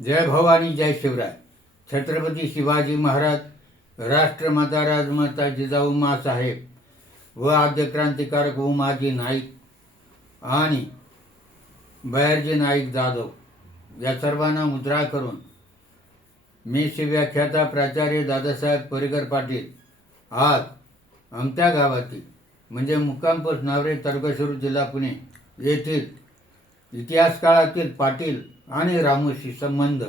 जय भवानी जय शिवराय. छत्रपती शिवाजी महाराज, राष्ट्रमाता राजमाता जिजाऊ माँसाहेब व आद्य क्रांतिकारक उमाजी नाईक आणि बहिर्जी नाईक जाधव या सर्वांना मुद्रा करून मी शिवव्याख्याता प्राचार्य दादासाहेब कोरेकर पाटील आज आमच्या गावातील म्हणजे मुक्काम पोस्ट नावरे, तालुका शिरूर, जिल्हा पुणे येथील इतिहास काळातील पाटील आणि रामोशी संबंध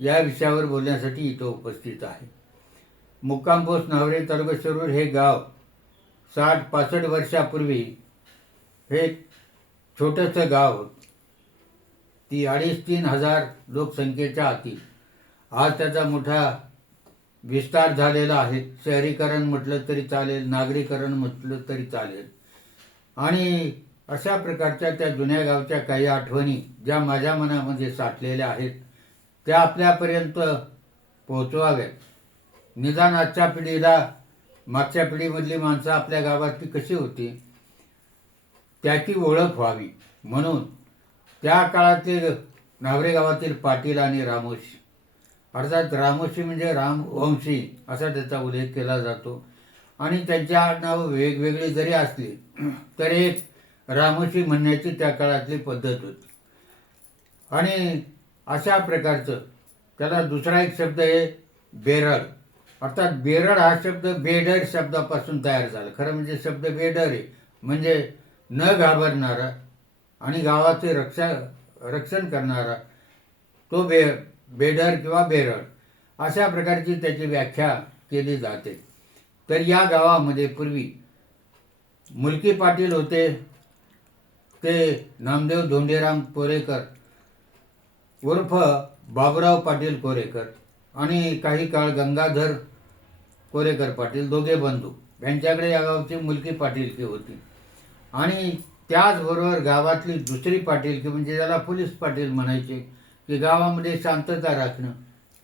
या विषयावर बोलण्यासाठी इथं उपस्थित आहे. मुक्काम पोस्ट नावरे, तालुका शिरूर हे गाव 60-65 वर्षापूर्वी हे छोटंसं गाव होतं. ती 2,500-3 हजार लोकसंख्येच्या आतील. आज त्याचा मोठा विस्तार झालेला आहे. शहरीकरण म्हटलं तरी चालेल, नागरीकरण म्हटलं तरी चालेल. आणि अशा प्रकारच्या त्या जुन्या गावच्या काही आठवणी ज्या माझ्या मनामध्ये साठलेल्या आहेत त्या आपल्यापर्यंत पोहोचवाव्यात. निदान आजच्या पिढीला मागच्या पिढीमधली माणसं आपल्या गावातली कशी होती त्याची ओळख व्हावी म्हणून त्या काळातील नावरे गावातील पाटील आणि रामोशी, अर्थात रामोशी म्हणजे रामवंशी असा त्याचा उल्लेख केला जातो. आणि त्यांची आडनावं वेगवेगळी जरी असली तर एक रामोशी म्हणण्याची त्या काळातली पद्धत होती. आणि अशा प्रकारचं त्याला दुसरा एक शब्द आहे बेरड. अर्थात बेरड हा शब्द बेडर शब्दापासून तयार झाला. खरं म्हणजे शब्द बेडर आहे, म्हणजे न घाबरणारा आणि गावाचे रक्षण करणारा तो बेडर किंवा बेरड अशा प्रकारची त्याची व्याख्या केली जाते. तर या गावामध्ये पूर्वी मुलकी पाटील होते, ते नामदेव धोंडेराम कोरेकर उर्फ बाबुराव पाटील कोरेकर आणि काही काळ गंगाधर कोरेकर पाटील, दोघे बंधू. यांच्याकडे या गावची मुलकी पाटीलकी होती. आणि त्याचबरोबर गावातली दुसरी पाटीलकी म्हणजे ज्याला पोलीस पाटील म्हणायचे, की गावामध्ये शांतता राखणं,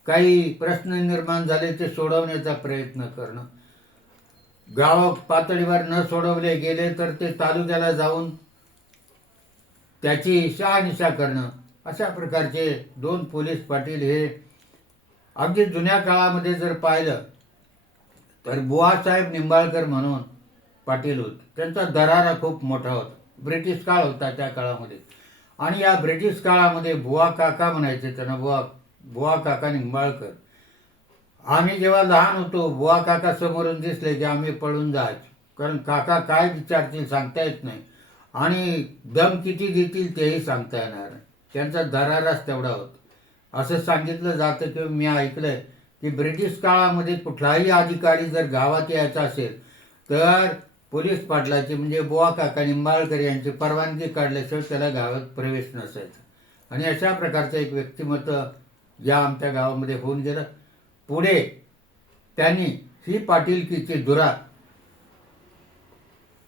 काही प्रश्न निर्माण झाले ते सोडवण्याचा प्रयत्न करणं, गाव पातळीवर न सोडवले गेले तर ते तालुक्याला जाऊन त्याची शहानिशा करणं, अशा प्रकारचे 2 पोलीस पाटील हे अगदी जुन्या काळामध्ये जर पाहिलं तर बुवासाहेब निंबाळकर म्हणून पाटील होते. त्यांचा दरारा खूप मोठा होता. ब्रिटिश काळ होता त्या काळामध्ये. आणि या ब्रिटिश काळामध्ये बुवा काका म्हणायचे त्यांना, बुवा काका निंबाळकर. आम्ही जेव्हा लहान होतो बुवा काका समोरून दिसले की आम्ही पळून जायचो, कारण काका काय विचारतील सांगता येत नाही आणि दम किती देतील तेही सांगता येणार. त्यांचा दराराच तेवढा होता. असं सांगितलं जातं किंवा मी ऐकलंय की ब्रिटिश काळामध्ये कुठलाही अधिकारी जर गावात यायचा असेल तर पोलीस पाटलाची म्हणजे बुवा काका निंबाळकर यांची परवानगी काढल्याशिवाय त्याला गावात प्रवेश नसायचा. आणि अशा प्रकारचं एक व्यक्तिमत्व या आमच्या गावामध्ये होऊन गेलं. पुढे त्यांनी ही पाटीलकीची धुरा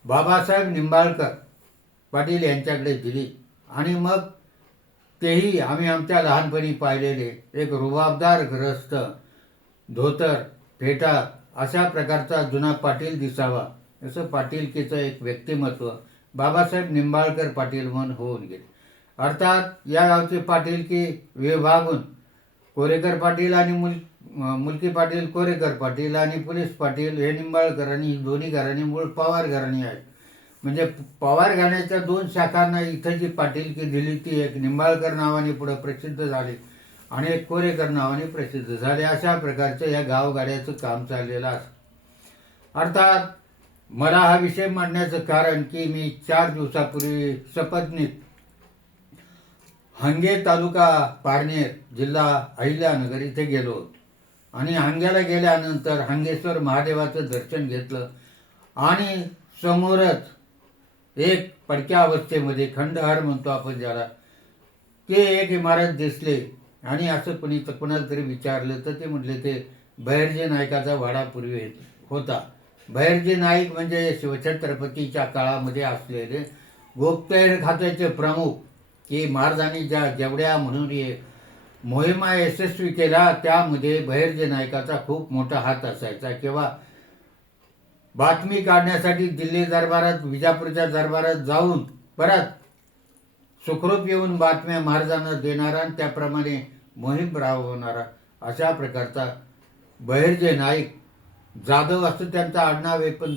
बाबासाहेब निंबाळकर पाटील यांच्याकडे दिली. आणि मग तेही आम्ही आमच्या लहानपणी पाहिलेले एक रुबाबदार ग्रस्त, धोतर, फेटा अशा प्रकारचा जुना पाटील दिसावा असं पाटीलकीचं एक व्यक्तिमत्व बाबासाहेब निंबाळकर पाटील म्हणून होऊन गेले. अर्थात या गावची पाटीलकी विभागून कोरेकर पाटील आणि मुलकी पाटील कोरेकर पाटील आणि पोलीस पाटील हे निंबाळकर आणि दोन्ही घराणी मूळ पवार घराणी आहेत. म्हणजे पवार घराण्याच्या 2 शाखांना इथं जी पाटीलकी दिली ती एक निंबाळकर नावाने पुढे प्रसिद्ध झाली आणि एक कोरेकर नावाने प्रसिद्ध झाले. अशा प्रकारचं या गावगाड्याचं काम चाललेलं असतं. अर्थात मला हा विषय मांडण्याचं कारण की मी 4 दिवसापूर्वी सपत्नीक हांगे तालुका पारनेर जिल्हा अहिल्यानगर इथे गेलो होतो. आणि हांग्याला गेल्यानंतर हांगेश्वर महादेवाचं दर्शन घेतलं आणि समोरच एक पडक्या अवस्थेमध्ये खंडहर म्हणतो आपण ज्याला, ते एक इमारत दिसली. आणि असं कुणाला तरी विचारलं तर ते म्हटले ते बहिर्जी नाईकाचा वाडा पूर्वी होता. बहिर्जी नाईक म्हणजे शिवछत्रपतीच्या काळामध्ये असलेले गुप्तहेर खात्याचे प्रमुख, की महाराजांनी जेवढ्या म्हणून मोहिमा यशस्वी केला त्यामध्ये बहिर्जी नाईकाचा खूप मोठा हात असायचा. किंवा बातमी काढण्यासाठी दिल्ली दरबारात, विजापूरच्या दरबारात जाऊन परत सुखरूप येऊन बातम्या महाराजांना देणारा आणि त्याप्रमाणे मोहीम राबवणारा अशा प्रकारचा बहिर्जे नाईक, जाधव असं त्यांचं आडनाव आहे, पण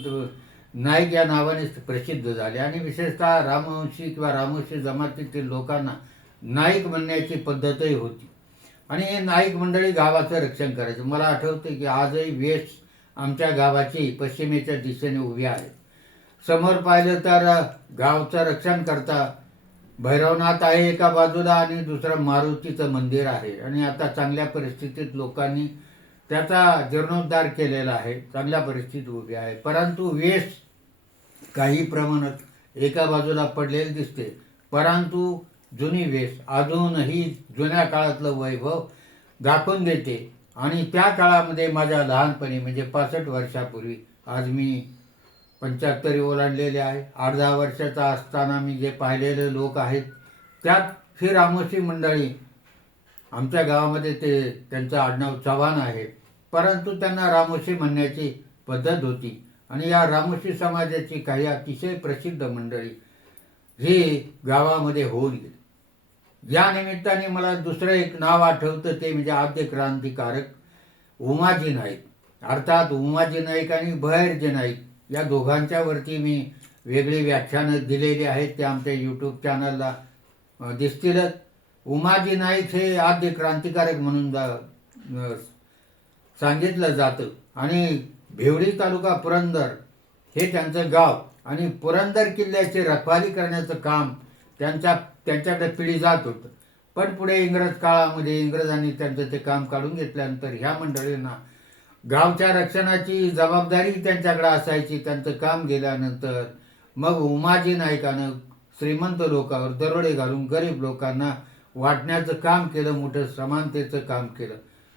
नाईक या नावाने प्रसिद्ध झाले. आणि विशेषतः रामवंशी किंवा रामवंशी जमातीतील लोकांना नाईक म्हणण्याची पद्धतही होती. आणि हे नाईक मंडळी गावाचं रक्षण करायचं. मला आठवतं की आजही वेस आमच्या गावाची पश्चिमेच्या दिशेने उभी आहे. समोर पाहिलं तर गावचं रक्षण करता भैरवनाथ आहे एका बाजूला आणि दुसरं मारुतीचं मंदिर आहे. आणि आता चांगल्या परिस्थितीत लोकांनी त्याचा जीर्णोद्धार केलेला आहे, चांगल्या परिस्थितीत उभी आहे. परंतु वेस काही प्रमाणात एका बाजूला पडलेली दिसते. परंतु जुनी वेस अजूनही जुन्या काळातलं वैभव दाखवून देते. आणि त्या काळामध्ये माझ्या लहानपणी म्हणजे 65 वर्षापूर्वी, आज मी 75 ओलांडलेले आहे, 8-10 वर्षाचा असताना मी जे पाहिलेले लोक आहेत त्यात ही रामोशी मंडळी आमच्या गावामध्ये त्यांचं आडनाव चव्हाण आहे. परंतु त्यांना रामोशी म्हणण्याची पद्धत होती. आणि या रामोशी समाजाची काही अतिशय प्रसिद्ध मंडळी ही गावामध्ये होऊन गेली. या निमित्ताने मला दुसरं एक नाव आठवतं, ते म्हणजे आद्य क्रांतिकारक उमाजी नाईक. अर्थात उमाजी नाईक आणि बहिर्जे नाईक या दोघांच्या वरती मी वेगळी व्याख्यानं दिलेली आहेत, ते आमच्या यूट्यूब चॅनलला दिसतीलच. उमाजी नाईक हे आद्य क्रांतिकारक म्हणून सांगितलं जातं. आणि भिवडी तालुका पुरंदर हे त्यांचं गाव. आणि पुरंदर किल्ल्याची रखवाली करण्याचं काम त्यांच्याकडे पिढी जात होतं. पण पुढे इंग्रज काळामध्ये इंग्रजांनी त्यांचं ते काम काढून घेतल्यानंतर ह्या मंडळींना गावच्या रक्षणाची जबाबदारी त्यांच्याकडे असायची. त्यांचं काम गेल्यानंतर मग उमाजी नाईकानं श्रीमंत लोकांवर दरोडे घालून गरीब लोकांना वाटण्याचं काम केलं, मोठं समानतेचं काम केलं.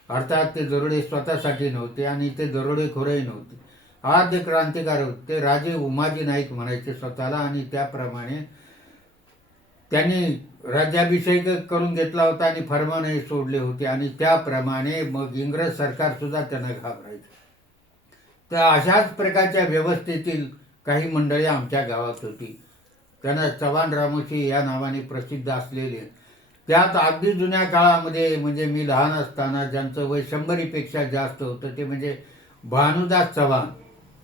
अर्थात ते दरोडे स्वतःसाठी नव्हते आणि ते दरोडेखोरही नव्हते, आद्य क्रांतिकारक होते. ते राजे उमाजी नाईक म्हणायचे स्वतःला. आणि त्याप्रमाणे त्यांनी राज्याभिषेक करून घेतला होता आणि फरमानही सोडले होते. आणि त्याप्रमाणे मग इंग्रज सरकार सुद्धा त्यांना घाबरायचं. तर अशाच प्रकारच्या व्यवस्थेतील काही मंडळी आमच्या गावात होती. त्यांना चव्हाण रामोशी या नावाने प्रसिद्ध असलेले. त्यात अगदी जुन्या काळामध्ये म्हणजे मी लहान असताना ज्यांचं वय 100पेक्षा जास्त होतं ते म्हणजे भानुदास चव्हाण.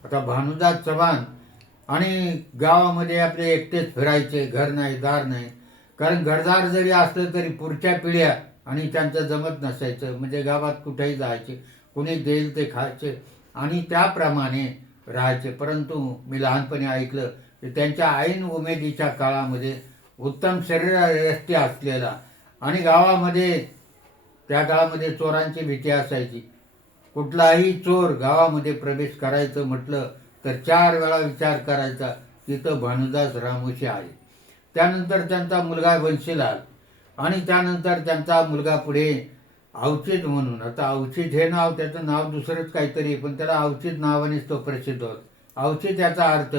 आता भानुदास चव्हाण आणि गावामध्ये आपले एकटेच फिरायचे, घर नाही दार नाही. कारण घरदार जरी असलं तरी पुढच्या पिढ्या आणि त्यांचं जमत नसायचं. म्हणजे गावात कुठेही जायचे, कुणी देईल ते खायचे आणि त्याप्रमाणे राहायचे. परंतु मी लहानपणी ऐकलं की त्यांच्या ऐन उमेदीच्या काळामध्ये उत्तम शरीरयष्टी असलेला आणि गावामध्ये त्या काळामध्ये चोरांची भीती असायची. कुठलाही चोर गावामध्ये प्रवेश करायचं म्हटलं तर 4 वेळा विचार करायचा, तिथं भानुदास रामोशी आहे. त्यानंतर त्यांचा मुलगा बन्सीलाल आणि त्यानंतर त्यांचा मुलगा पुढे अवचित म्हणून. आता अवचित हे नाव, त्याचं नाव दुसरंच काहीतरी, पण त्याला अवचित नावानेच तो प्रसिद्ध होता. अवचित याचा अर्थ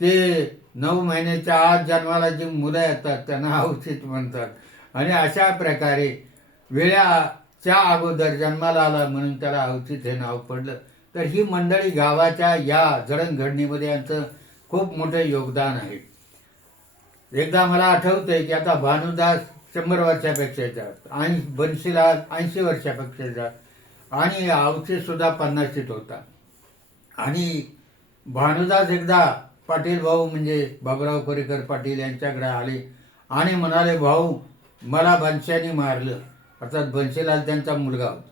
ते 9 महिन्याच्या आत जन्माला जी मुलं येतात त्यांना अवचित म्हणतात. आणि अशा प्रकारे वेळाच्या अगोदर जन्माला आला म्हणून त्याला अवचित हे नाव पडलं. तर ही मंडळी गावाच्या या जडणघडणीमध्ये यांचं खूप मोठं योगदान आहे. एकदा मला आठवतंय की आता भानुदास 100 वर्षापेक्षा जास्त, आणि बन्सीलाल 80 वर्षापेक्षा जास्त आणि अवचित सुद्धा 50शीत होता. आणि भानुदास एकदा पाटील भाऊ म्हणजे बाबुराव कोरेकर पाटील यांच्याकडे आले आणि म्हणाले, भाऊ मला बन्स्याने मारलं. अर्थात बन्सीलाल त्यांचा मुलगा होता.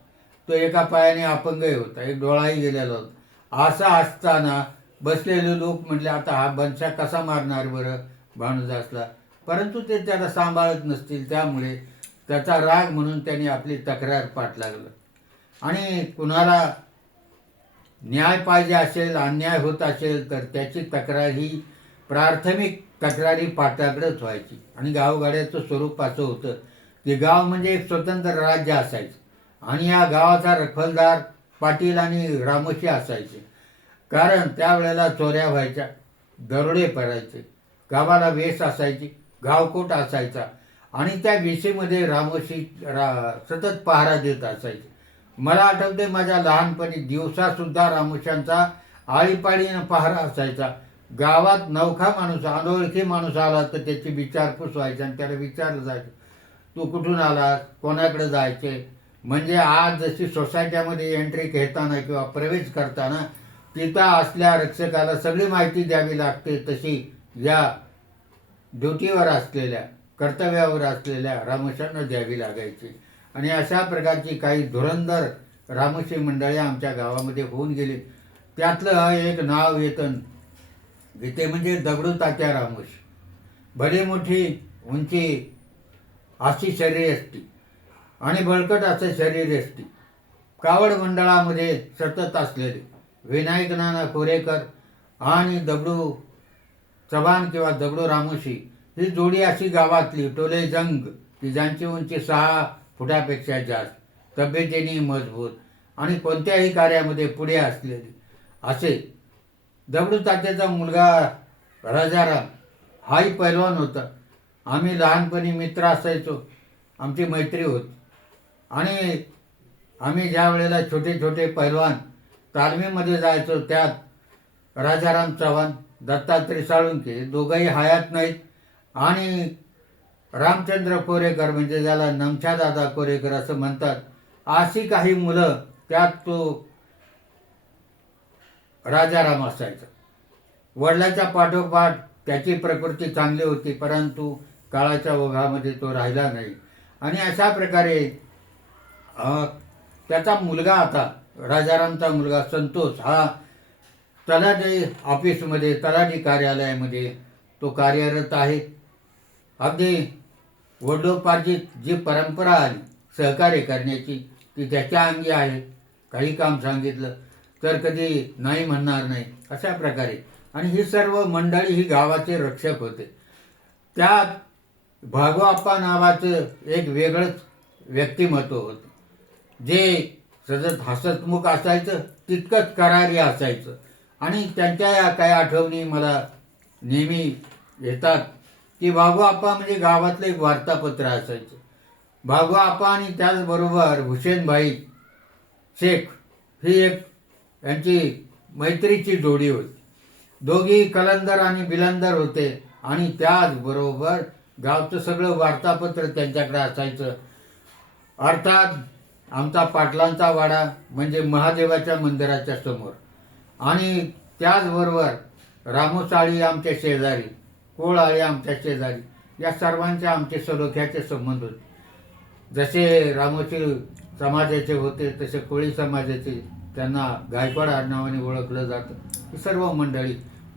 तो एका पायाने अपंगही होता, एक डोळाही गेलेला होता. असं असताना बसलेले लोक म्हटले, आता हा बन्स्या कसा मारणार बरं भानुदासला. परंतु ते त्याला सांभाळत नसतील, त्यामुळे त्याचा राग म्हणून त्यांनी आपली तक्रार पाठलागलं. आणि कुणाला न्याय पाहिजे असेल, अन्याय होत असेल तर त्याची तक्रार ही प्राथमिक तक्रारी पाटाकडेच व्हायची. आणि गावगाड्याचं स्वरूप असं होतं की गाव म्हणजे एक स्वतंत्र राज्य असायचं आणि या गावाचा रखवालदार पाटील आणि रामोशी असायचे. कारण त्यावेळेला चोऱ्या व्हायच्या, दरोडे पडायचे, गावाला वेस असायची, गावकोट असायचा आणि त्या वेशीमध्ये रामोशी सतत पहारा देत असायचे. मला आठवते माझ्या लहानपणी दिवसासुद्धा रामोशांचा आळीपाळीनं पहारा असायचा. गावात नवखा माणूस, अनोळखी माणूस आला तर त्याची विचारपूस व्हायची आणि त्याला विचारलं जायचं, तू कुठून आलास, कोणाकडे जायचे. म्हणजे आज जशी सोसायट्यामध्ये एंट्री घेताना किंवा प्रवेश करताना तिथं असल्या रक्षकाला सगळी माहिती द्यावी लागते, तशी या ड्युटीवर असलेल्या, कर्तव्यावर असलेल्या रामोशांना द्यावी लागायची. आणि अशा प्रकारची काही धुरंधर रामोशी मंडळी आमच्या गावामध्ये होऊन गेली. त्यातलं एक नाव येतं ते म्हणजे दगडू तात्या रामोश. भली मोठी उंची अशी शरीर असती आणि बळकट असं शरीर असते. कावड मंडळामध्ये सतत असलेले विनायक नाना कोरेकर आणि दगडू चव्हाण किंवा दगडू रामोशी ही जोडी अशी गावातली टोले जंग की ज्यांची उंची 6 फुटापेक्षा जास्त, तब्येतीने मजबूत आणि कोणत्याही कार्यामध्ये पुढे असलेली असे. दगडू तात्याचा मुलगा राजाराम हाही पैलवान होता. आम्ही लहानपणी मित्र असायचो, आमची मैत्री होती. आणि आम्ही ज्या वेळेला छोटे छोटे पैलवान तालमीमध्ये जायचो त्यात राजाराम चव्हाण, दत्तात्रय साळुंके दोघंही हयात नाहीत. आणि रामचंद्र कोरेकर म्हणजे ज्याला नमछा दादा कोरेकर असं म्हणतात, अशी काही मुलं त्यात तो राजाराम असायचा. वडिलाच्या पाठोपाठ त्याची प्रकृती चांगली होती, परंतु काळाच्या ओघामध्ये तो राहिला नाही. आणि अशा प्रकारे त्याचा मुलगा आता राजारामचा मुलगा संतोष हा तलाठी ऑफिसमध्ये, तलाठी कार्यालयामध्ये तो कार्यरत आहे. अगदी वडिलोपार्जित जी परंपरा आली सहकार्य करण्याची ती त्याच्या अंगी आहे. काही काम सांगितलं तर कधी नाही म्हणणार नाही, अशा प्रकारे. आणि ही सर्व मंडळी ही गावाचे रक्षक होते. त्यात भागोआप्पा नावाचं एक वेगळंच व्यक्तिमत्व होतं, जे सतत हसतमुख असायचं, तितकंच करारी असायचं. आणि त्यांच्या या काही आठवणी मला नेहमी येतात की भागोआप्पा म्हणजे गावातलं एक वार्तापत्र असायचं. भागोआप्पा आणि त्याचबरोबर हुसेनभाई शेख ही एक यांची मैत्रीची जोडी होती. दोघी कलंदर आणि बिलंदर होते. आणि त्याचबरोबर गावचं सगळं वार्तापत्र त्यांच्याकडे असायचं. अर्थात आमचा पाटलांचा वाडा म्हणजे महादेवाच्या मंदिराच्या समोर. आणि त्याचबरोबर रामोसाळी आमच्या शेजारी, कोळाळी आमच्या शेजारी, या सर्वांचे आमचे सलोख्याचे संबंध होते. जसे रामोशी समाजाचे होते तसे कोळी समाजाचे, त्यांना गायकवाड आडनावाने ओळखलं जातं. ही सर्व मंडळी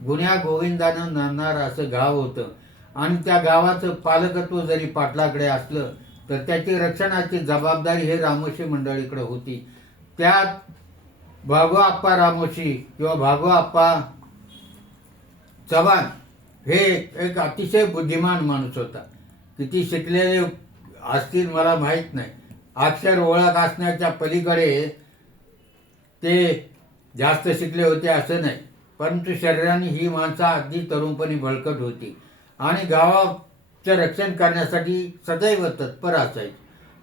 गुन्ह्या गोविंदानं नांदणारं असं गाव होतं. आणि त्या गावाचं पालकत्व जरी पाटलाकडे असलं तर त्याची रक्षणाची जबाबदारी हे रामोशी मंडळीकडे होती. त्यात भागोआप्पा रामोशी किंवा भागोआप्पा चव्हाण हे एक अतिशय बुद्धिमान माणूस होता. किती शिकलेले असतील मला माहीत नाही, अक्षर ओळख असण्याच्या पलीकडे ते जास्त शिकले होते असं नाही, परंतु शरीराने ही माणसं अगदी तरुणपणी बळकट होती. आणि गावाचं रक्षण करण्यासाठी सदैव तत्पर असायचे.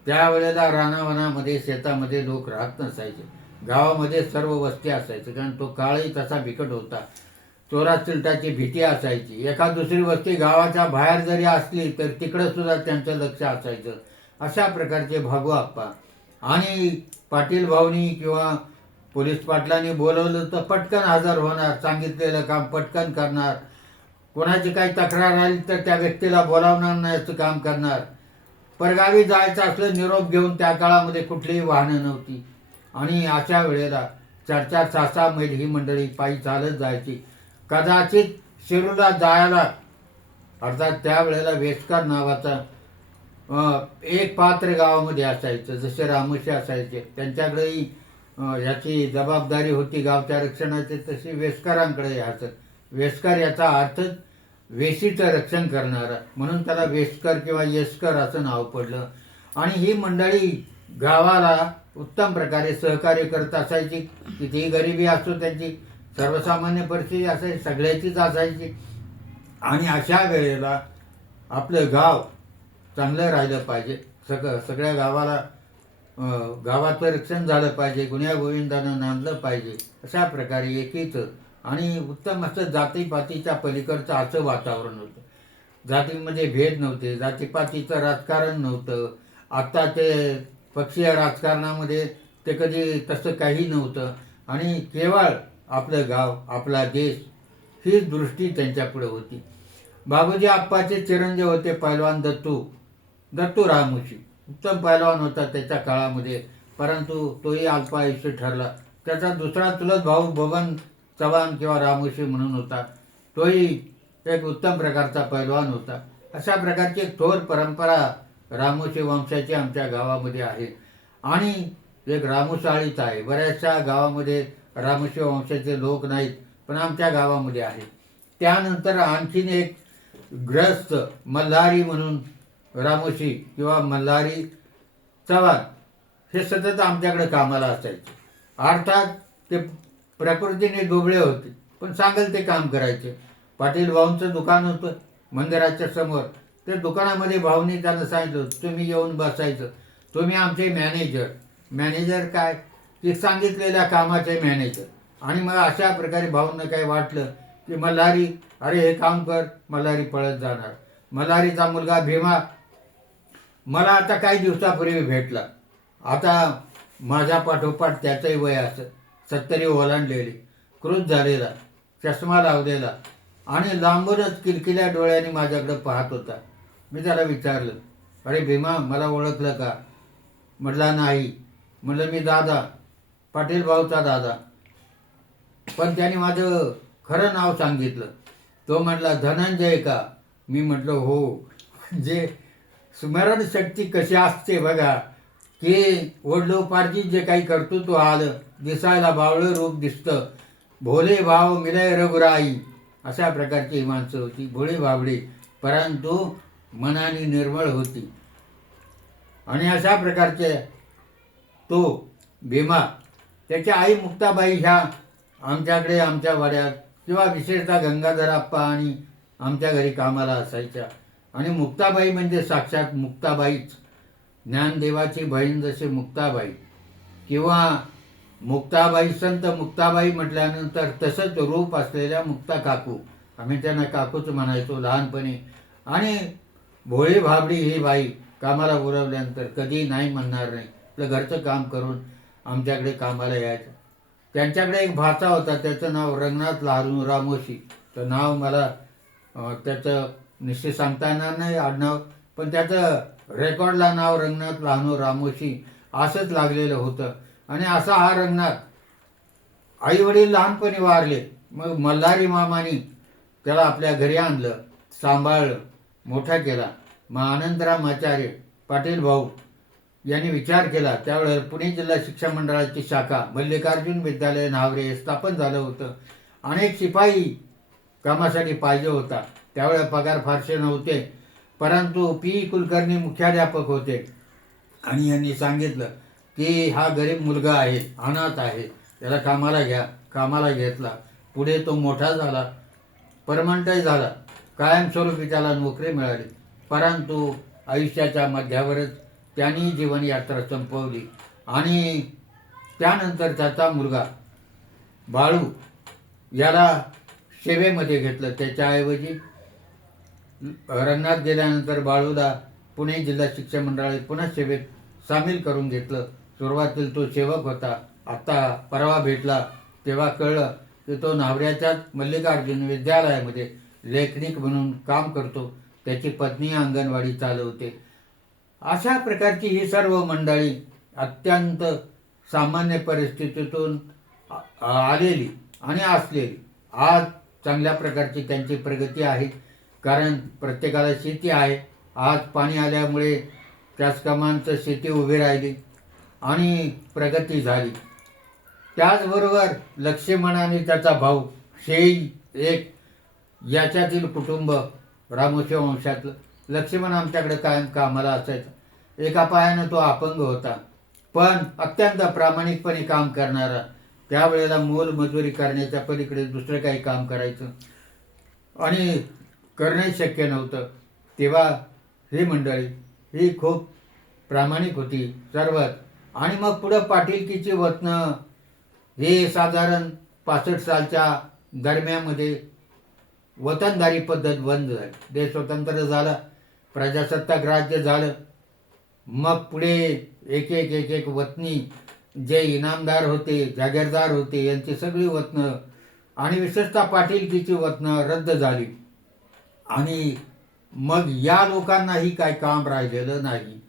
त्यावेळेला रानावनामध्ये शेतामध्ये लोक राहत नसायचे. गावामध्ये सर्व वस्ती असायचे, कारण तो काळही तसा बिकट होता. चोरा चिलटाची भीती असायची. एखाद दुसरी वस्ती गावाच्या बाहेर जरी असली तर तिकडं सुद्धा त्यांचं लक्ष असायचं. अशा प्रकारचे भागोआप्पा. आणि पाटील भाऊनी किंवा पोलीस पाटलांनी बोलवलं तर पटकन हजर होणार, सांगितलेलं काम पटकन करणार. कोणाची काही तक्रार आली तर त्या व्यक्तीला बोलावणार नाही असं काम करणार. परगावी जायचं असलं निरोप घेऊन, त्या काळामध्ये कुठलीही वाहनं नव्हती. आणि अशा वेळेला 4-4, 6-6 मैल ही मंडळी पायी चालत जायची. कदाचित शिरूरला जायला, अर्थात त्यावेळेला वेस्कर नावाचा एक पात्र गावामध्ये असायचं. जसे रामोशी असायचे, त्यांच्याकडेही याची जबाबदारी होती गावच्या रक्षणाची, तशी वेस्करांकडे असत. वेस्कर याचा अर्थ वेशीचं रक्षण करणारा, म्हणून त्याला वेस्कर किंवा येस्कर असं नाव पडलं. आणि ही मंडळी गावाला उत्तम प्रकारे सहकार्य करत असायची. कितीही गरिबी असो त्यांची सर्वसामान्य परिस्थिती असायची, सगळ्याचीच असायची. आणि अशा वेळेला आपलं गाव चांगलं राहिलं पाहिजे, सगळ्या गावाला गावाचं रक्षण झालं पाहिजे, गुन्ह्या गोविंदानं नांदलं पाहिजे, अशा प्रकारे एकीचं आणि उत्तम असं जातीपातीच्या पलीकडचं असं वातावरण होतं. जातींमध्ये भेद नव्हते, जातीपातीचं राजकारण नव्हतं. आत्ता ते पक्षीय राजकारणामध्ये ते कधी तसं काही नव्हतं. आणि केवळ आपलं गाव, आपला देश ही दृष्टी त्यांच्यापुढे होती. बाबूजी आप्पाचे चिरंजीव होते पैलवान दत्तू रामोशी. उत्तम पैलवान होता त्याच्या काळामध्ये, परंतु तोही अल्पायुष्य ठरला. त्याचा दुसरा चुलत भाऊ बबन चव्हाण किंवा रामोशी म्हणून होता. तोही एक उत्तम प्रकारचा पैलवान होता. अशा प्रकारची एक थोर परंपरा रामोशी वंशाची आमच्या गावामध्ये आहे. आणि एक रामोशाळीच आहे. बऱ्याचशा गावामध्ये रामोशी वंशाचे लोक नाहीत, पण आमच्या गावामध्ये आहे. त्यानंतर आणखीन एक ग्रस्त मल्हारी म्हणून रामोशी किंवा मल्हारी चव्हाण हे सतत आमच्याकडे कामाला असायचे. अर्थात ते प्रकृतीने दुबळे होते, पण सांगेल ते काम करायचे. पाटील भाऊंचं दुकान होतं मंदिराच्या समोर. त्या दुकानामध्ये भाऊंनी त्यांना सांगितलं, तुम्ही येऊन बसायचं, तुम्ही आमचे मॅनेजर काय की सांगितलेल्या कामाचे मॅनेजर. आणि मग अशा प्रकारे भाऊंना काही वाटलं की मल्हारी, अरे हे काम कर, मल्हारी पळत जाणार. मल्हारीचा मुलगा भीमा मला आता काही दिवसापूर्वी भेटला. आता माझ्या पाठोपाठ त्याचंही वय असं 70 ओलांडलेली, क्रूज झालेला, चष्मा लावलेला आणि लांबूनच किलकिल्या डोळ्यांनी माझ्याकडे पाहत होता. मी त्याला विचारलं, अरे भीमा मला ओळखलं का? म्हटला नाही. म्हटलं मी दादा, पाटील भाऊचा दादा. पण त्याने माझं खरं नाव सांगितलं. तो म्हटला धनंजय का? मी म्हटलं हो. जे स्मरणशक्ती कशी असते बघा, की वडलोपार्जित जे काही कर्तृत्व आलं, दिसायला बावळं रूप दिसतं, भोले भाव मिलय रघुराई, अशा प्रकारची ही माणसं होती. भोळे भाबडे, परंतु मनाने निर्मळ होती. आणि अशा प्रकारचे तो भीमा, त्याची आई मुक्ताबाई ह्या आमच्याकडे आमच्या वाड्यात किंवा विशेषतः गंगाधर आप्पा आणि आमच्या घरी कामाला असायच्या. आणि मुक्ताबाई म्हणजे साक्षात मुक्ताबाईच, ज्ञानदेवाची बहीण जशी मुक्ताबाई किंवा मुक्ताबाई, संत मुक्ताबाई म्हटल्यानंतर तसंच रूप असलेल्या मुक्ता काकू, आम्ही त्यांना काकूच म्हणायचो लहानपणी. आणि भोळी भाबडी ही बाई कामाला बोलावल्यानंतर कधी नाही म्हणणार नाही, आपलं घरचं काम करून आमच्याकडे कामाला यायचं. त्यांच्याकडे एक भाचा होता, त्याचं नाव रंगनाथ लहानू रामोशी. तर नाव मला त्याचं निश्चित सांगता येणार नाही आडनाव, पण त्याचं रेकॉर्डला नाव रंगनाथ लहानू रामोशी असंच लागलेलं होतं. आणि असा हा रंगनाथ, आई वडील लहानपणी वारले. मग मल्हारी मामानी त्याला आपल्या घरी आणलं, सांभाळलं, मोठा केला. मग आनंदराम आचार्य पाटील भाऊ यांनी विचार केला. त्यावेळेला पुणे जिल्हा शिक्षण मंडळाची शाखा मल्लिकार्जुन विद्यालय नावरे स्थापन झालं होतं. अनेक शिपाई कामासाठी पाहिजे होता. त्यावेळेला पगार फारसे नव्हते, परंतु पी कुलकर्णी मुख्याध्यापक होते. आणि यांनी सांगितलं की हा गरीब मुलगा आहे, अनाथ आहे, त्याला कामाला घ्या. कामाला घेतला. पुढे तो मोठा झाला, परमनंटही झाला, कायमस्वरूपी त्याला नोकरी मिळाली. परंतु आयुष्याच्या मध्यावरच त्यांनी जीवनयात्रा संपवली. आणि त्यानंतर त्याचा मुलगा बाळू याला सेवेमध्ये घेतलं. त्याच्याऐवजी रंगनाथ गेल्यानंतर बाळूला पुणे जिल्हा शिक्षण मंडळाने पुन्हा सेवेत सामील करून घेतलं. सुरुवातीला तो सेवक होता. आता परवा भेटला तेव्हा कळलं की तो नावऱ्याच्याच मल्लिकार्जुन विद्यालयामध्ये लेखनिक म्हणून काम करतो. त्याची पत्नी अंगणवाडी चालवते. अशा प्रकारची ही सर्व मंडळी अत्यंत सामान्य परिस्थितीतून आलेली आणि असलेली आज चांगल्या प्रकारची त्यांची प्रगती आहे. कारण प्रत्येकाला शेती आहे. आज पाणी आल्यामुळे त्याचप्रमाणचं शेती उभी राहिली आणि प्रगती झाली. त्याचबरोबर लक्ष्मण आणि त्याचा भाऊ शेई एक याच्यातील कुटुंब रामोशी वंशातलं. लक्ष्मण आमच्याकडे कायम कामाला असायचा. एका पायानं तो अपंग होता, पण अत्यंत प्रामाणिकपणे काम करणारा. त्यावेळेला मोलमजुरी करण्याच्या पलीकडे दुसरं काही काम करायचं आणि करणंही शक्य नव्हतं. तेव्हा ही मंडळी ही खूप प्रामाणिक होती सर्वच. आणि मग पुढं पाटीलकीची वतनं हे साधारण 65 सालच्या दरम्यामध्ये वतनदारी पद्धत बंद झाली. देश स्वतंत्र झाला, प्रजासत्ताक राज्य झालं. मग पुढे एक एक एक एक वतनी जे इनामदार होते, जागीरदार होते, यांची सगळी वतनं आणि विशेषतः पाटीलकीची वतनं रद्द झाली. आणि मग या लोकांनाही काय काम राहिलेलं नाही.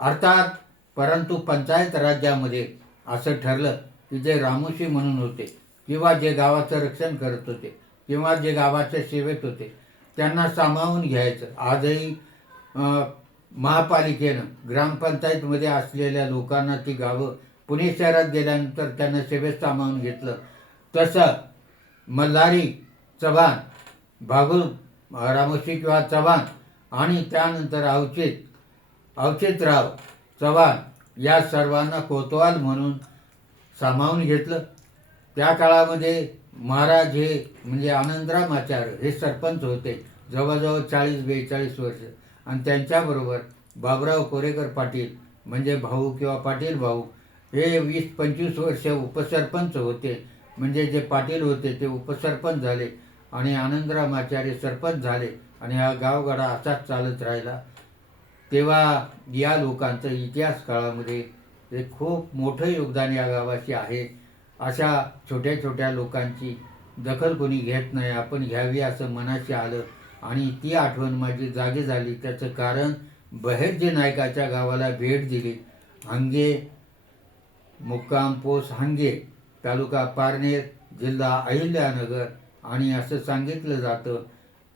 अर्थात परंतु पंचायत राज्यामध्ये असं ठरलं की जे रामोशी म्हणून होते किंवा जे गावाचं रक्षण करत होते किंवा जे गावाच्या सेवेत होते त्यांना सामावून घ्यायचं. आजही महापालिकेनं ग्रामपंचायतमध्ये असलेल्या लोकांना ती गावं पुणे शहरात गेल्यानंतर त्यांना सेवेत सामावून घेतलं. तसं मल्हारी, चव्हाण, भागू रामोशी किंवा चव्हाण आणि त्यानंतर अवचितराव चव्हाण या सर्वांना कोतवाल म्हणून सामावून घेतलं. त्या काळामध्ये महाराज हे म्हणजे आनंदराम आचार्य हे सरपंच होते जवळजवळ 40-42 वर्ष. आणि त्यांच्याबरोबर बाबुराव कोरेकर पाटील म्हणजे भाऊ किंवा पाटील भाऊ हे 20-25 वर्ष उपसरपंच होते. म्हणजे जे पाटील होते ते उपसरपंच झाले आणि आनंदराम आचार्य सरपंच झाले आणि हा गावगाडा असाच चालत राहिला. तेव्हा या लोकांचं इतिहास काळामध्ये एक खूप मोठं योगदान या गावाशी आहे. अशा छोट्या छोट्या लोकांची दखल कोणी घेत नाही, आपण घ्यावी असं मनाशी आलं आणि ती आठवण माझी जागी झाली. त्याचं कारण बहिर्जी नायकाच्या गावाला भेट दिली. हंगे, मुक्काम पोस्ट हंगे, तालुका पारनेर, जिल्हा अहिल्यानगर. आणि असं सांगितलं जातं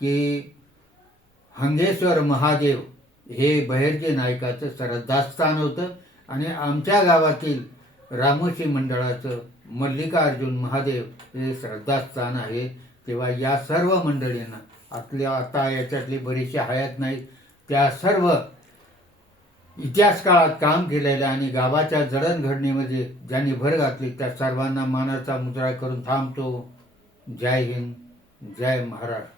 की हंगेश्वर महादेव हे बहिर्जी नायकाचं श्रद्धास्थान होतं आणि आमच्या गावातील रामोशी मंडळाचं मल्लिकार्जुन महादेव हे श्रद्धास्थान आहे. तेव्हा या सर्व मंडळींना आता याच्यातली बरीचशी हयात नाही, त्या सर्व इतिहास काळात काम केलेल्या आणि गावाच्या जडणघडणीमध्ये ज्यांनी भर घातली त्या सर्वांना मानाचा मुजरा करून थांबतो. जय हिंद, जय महाराष्ट्र.